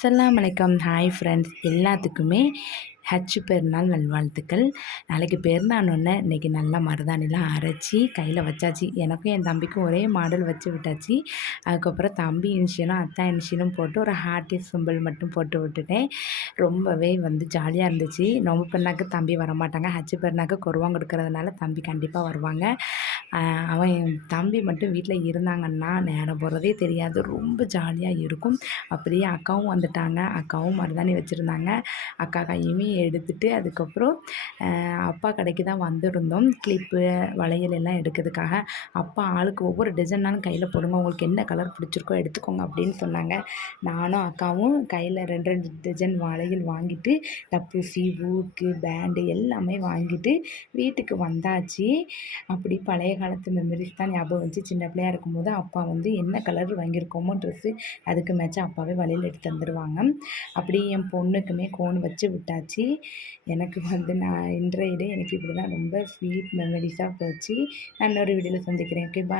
அஸ்ஸலாமு அலைக்கும். Hi friends, எல்லாத்துக்குமே பெருநாள் நல்வாழ்த்துக்கள். நாளைக்கு பெருநாள்னோடனே இன்றைக்கி நல்லா மருதாணிலாம் அரைச்சி கையில் வச்சாச்சு. எனக்கும் என் தம்பிக்கும் ஒரே மாடல் வச்சு விட்டாச்சு. அதுக்கப்புறம் தம்பி இனிஷியலும் அத்தா இனிஷியலும் போட்டு ஒரு ஹார்ட்டி சிம்பிள் மட்டும் போட்டு விட்டுட்டேன். ரொம்பவே ஜாலியாக இருந்துச்சு. நோம்பு பெருநாக்கு தம்பி வரமாட்டாங்க. பெருநாக்கு குருவாங்க கொடுக்கறதுனால தம்பி கண்டிப்பாக வருவாங்க. அவன் என் தம்பி மட்டும் வீட்டில் இருந்தாங்கன்னா நேரம் போகிறதே தெரியாது. ரொம்ப ஜாலியாக இருக்கும். அப்படியே அக்காவும் வந்துட்டாங்க. அக்காவும் மருதாணி வச்சுருந்தாங்க. அக்கா கையுமே எடுத்துகிட்டு அதுக்கப்புறம் அப்பா கடைக்கு தான் வந்திருந்தோம். கிளிப்பு வளையல் எல்லாம் எடுக்கிறதுக்காக. அப்பா ஆளுக்கு ஒவ்வொரு டிசைனாலும் கையில் போடுங்க, உங்களுக்கு என்ன கலர் பிடிச்சிருக்கோ எடுத்துக்கோங்க அப்படின்னு சொன்னாங்க. நானும் அக்காவும் கையில் 2 டிசைன் வளையல் வாங்கிட்டு டப்புசி ஊக்கு பேண்டு எல்லாமே வாங்கிட்டு வீட்டுக்கு வந்தாச்சு. அப்படி பழைய காலத்து மெமரிஸ் தான் ஞாபகம் வந்துச்சு. சின்ன பிள்ளையாக இருக்கும்போது அப்பா என்ன கலர் வாங்கியிருக்கோமோ ட்ரெஸ்ஸு அதுக்கு மேட்சாக அப்பாவே வளையல் எடுத்து தந்துடுவாங்க. அப்படி என் பொண்ணுக்குமே கோன் வச்சு விட்டாச்சு. எனக்கு நான் இன்றைய டே எனக்கு இப்படி தான் ரொம்ப ஸ்வீட் மெமரிஸாக போச்சு. நான் இன்னொரு வீடியோவில் சந்திக்கிறேன். ஓகே, பாய்.